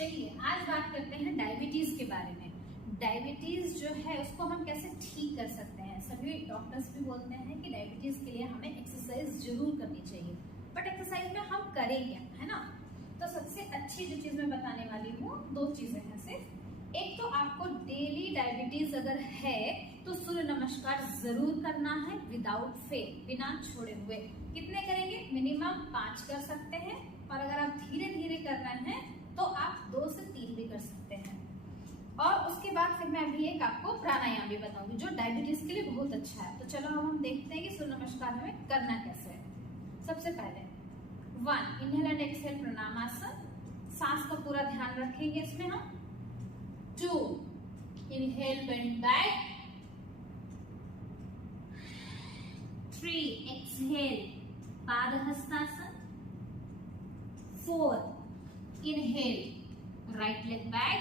चलिए आज बात करते हैं डायबिटीज के बारे में। डायबिटीज जो है उसको हम कैसे ठीक कर सकते हैं। सभी डॉक्टर्स भी बोलते हैं कि डायबिटीज के लिए हमें एक्सरसाइज जरूर करनी चाहिए, बट एक्सरसाइज में हम करें क्या, है ना। तो सबसे अच्छी जो चीज मैं बताने वाली हूँ, दो चीजें हैं सिर्फ। एक तो आपको डेली डायबिटीज अगर है तो सूर्य नमस्कार जरूर करना है विदाउट फेल, बिना छोड़े हुए। कितने करेंगे? मिनिमम 5 कर सकते हैं, और अगर आप धीरे धीरे कर रहे हैं तो आप 2 से 3 भी कर सकते हैं। और उसके बाद फिर मैं अभी एक आपको प्राणायाम भी बताऊंगी जो डायबिटीज के लिए बहुत अच्छा है। तो चलो हम देखते हैं कि सूर्य नमस्कार हमें करना कैसे है। सबसे पहले 1 इनहेल एंड एक्सहेल प्रणामासन, सांस का पूरा ध्यान रखेंगे इसमें हम। 2 inhale bend back, 3 exhale padahastasana, 4 inhale right leg back,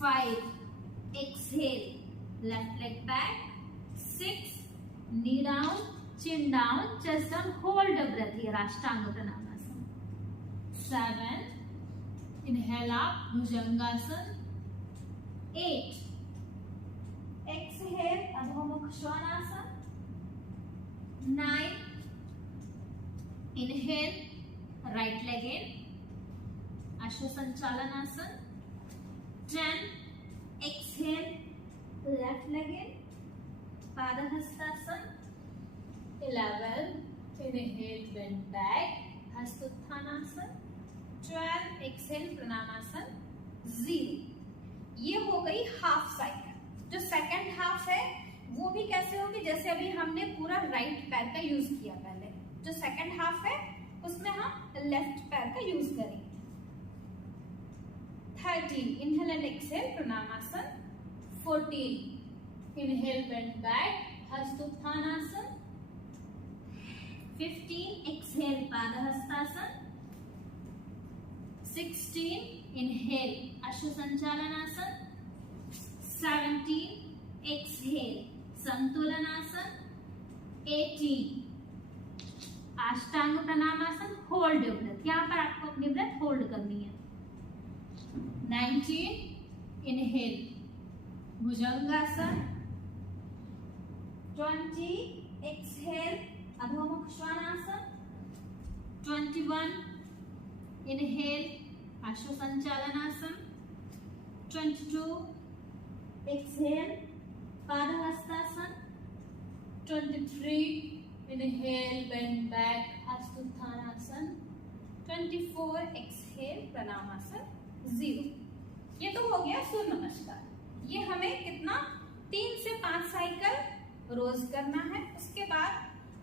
5 exhale left leg back, 6 knee down, chin down, chest down, hold the breath here, ashtanga pranamasan. 7 inhale up, bhujangasan. 8 exhale adho mukha svanasana. 9 inhale right leg in, Ashwasanchalanasana. 10 exhale left leg in, Padahastasana. 11 inhale bend back, Hastuttanasana. 12 exhale Pranamasana. 0। ये हो गई half cycle. जो second half है वो भी कैसे होगी, जैसे अभी हमने पूरा राइट पैर का यूज किया पहले। जो सेकंड हाफ है उसमें हम लेफ्ट पैर का यूज करेंगे। 13 inhale and exhale Pranamasan. 14 inhale bend back, Hastuttanasana. 15 exhale Padahastasana. 16 inhale Ashwasanchalanasana. 17 exhale Santulanasana. 18 Ashtanga Pranamasana, hold breath. यहाँ पर आपको अपनी ब्रेथ होल्ड करनी है। 19 inhale Bhujangasana. 20 exhale Adho Mukha Svanasana. 21 inhale Ashwasanchalanasana. 22 exhale Padahastasana. 23 inhale bend back Hastuttanasana. 24 exhale Pranamasan. 0। ये तो हो गया सूर्य नमस्कार। ये हमें कितना 3 से 5 साइकिल रोज करना है। उसके बाद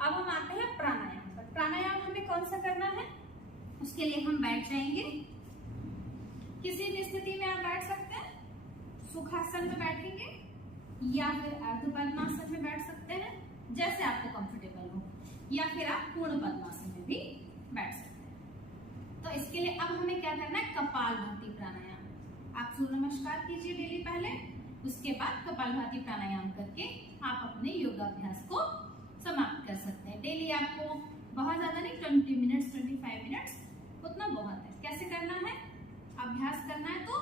अब हम आते हैं प्राणायाम पर। प्राणायाम हमें कौन सा करना है, उसके लिए हम बैठ जाएंगे। किसी भी स्थिति में आप बैठ सकते हैं। सुखासन में बैठेंगे या फिर अर्ध पद्मासन में बैठ सकते हैं, जैसे आपको कंफर्टेबल हो, या फिर आप पूर्ण पद्मासन में भी बैठ सकते हैं। तो इसके लिए अब हमें क्या करना है, कपालभाति प्राणायाम। आप सूर्य नमस्कार कीजिए डेली पहले, उसके बाद कपालभाति प्राणायाम करके आप अपने योगाभ्यास को समाप्त कर सकते हैं। डेली आपको बहुत ज्यादा नहीं, 20 मिनट्स 25 मिनट्स उतना बहुत है। कैसे करना है, अभ्यास करना है तो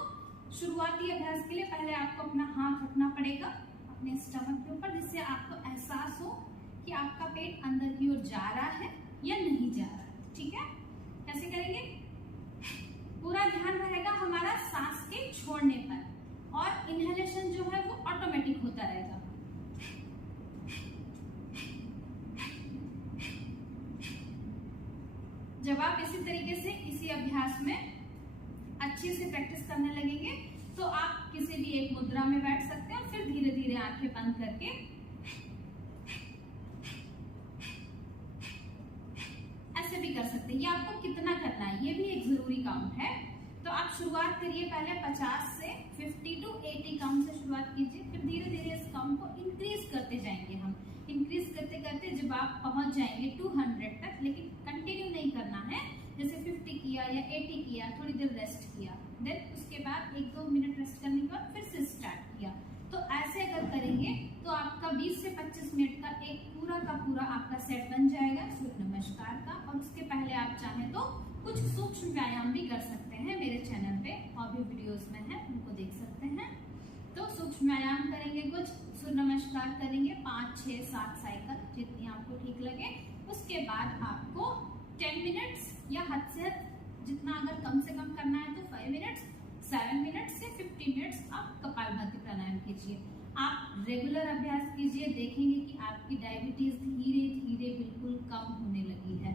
शुरुआती अभ्यास के लिए पहले आपको अपना हाथ रखना पड़ेगा अपने स्टमक के ऊपर, जिससे आपको एहसास हो कि आपका पेट अंदर की ओर जा रहा है या नहीं जा रहा है। ठीक है, कैसे करेंगे? पूरा ध्यान रहेगा हमारा सांस के छोड़ने पर, और इनहेलेशन जो है वो ऑटोमेटिक होता रहेगा। जब आप इसी तरीके से इसी अभ्यास में अच्छे से प्रैक्टिस करने लगेंगे तो आप किसी भी एक मुद्रा में बैठ सकते हैं, और फिर धीरे धीरे आंखें बंद करके ऐसे भी कर सकते हैं। ये आपको कितना करना है ये भी एक जरूरी काउंट है। तो आप शुरुआत करिए पहले 50 से 50 to 80 काउंट से शुरुआत कीजिए, फिर धीरे धीरे इस काउंट को इंक्रीज करते जाएंगे। हम इंक्रीज करते करते जब आप पहुंच जाएंगे 200 तक, लेकिन कंटिन्यू नहीं करना है। जैसे 50 किया या 80 किया, थोड़ी देर रेस्ट किया, देन उसके बाद 1-2 मिनट रेस्ट करने के बाद फिर से स्टार्ट किया। तो ऐसे अगर करेंगे तो आपका 20 से 25 मिनट का एक पूरा का पूरा आपका सेट बन जाएगा सूर्य नमस्कार का। और उसके पहले आप चाहें तो कुछ सूक्ष्म व्यायाम भी कर सकते हैं मेरे चैनल पे व्यायाम करेंगे, कुछ सूर्य नमस्कार करेंगे 5, 6, 7 साइकिल जितनी आपको ठीक लगे। उसके बाद आपको 10 मिनट्स या हद से हद जितना अगर कम से कम करना है तो 5 मिनट्स, 7 मिनट्स से 50 मिनट्स आप कपालभाति प्राणायाम कीजिए। आप रेगुलर अभ्यास कीजिए, देखेंगे कि आपकी डायबिटीज धीरे धीरे बिल्कुल कम होने लगी है।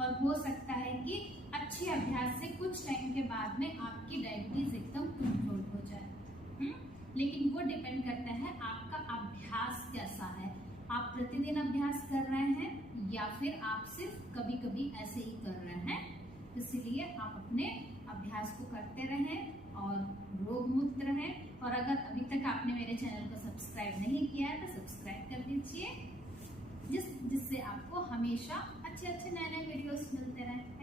और हो सकता है कि अच्छे अभ्यास से कुछ टाइम के बाद में आपकी डायबिटीज एकदम कंट्रोल हो जाए। लेकिन वो डिपेंड करता है आपका अभ्यास कैसा है। आप प्रतिदिन अभ्यास कर रहे हैं या फिर आप सिर्फ कभी कभी ऐसे ही कर रहे हैं। इसलिए आप अपने अभ्यास को करते रहें और रोग मुक्त रहें। और अगर अभी तक आपने मेरे चैनल को सब्सक्राइब नहीं किया है तो सब्सक्राइब कर दीजिए, जिससे आपको हमेशा अच्छे अच्छे नए नए वीडियोस मिलते रहें।